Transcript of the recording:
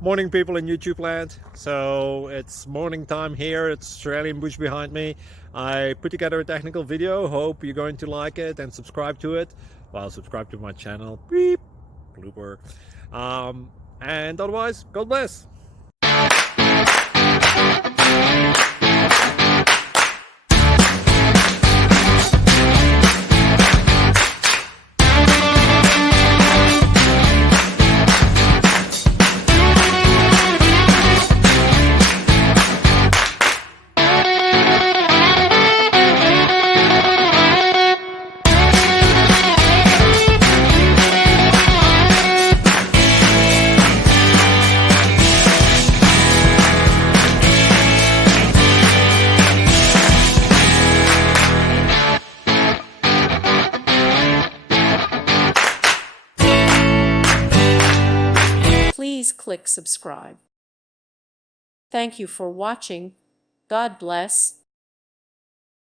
Morning, people in YouTube land. So it's morning time here. It's Australian bush behind me. I put together a technical video. Hope you're going to like it and subscribe to it. Well, subscribe to my channel. Beep. Blooper. And otherwise, God bless. Please click subscribe. Thank you for watching. God bless.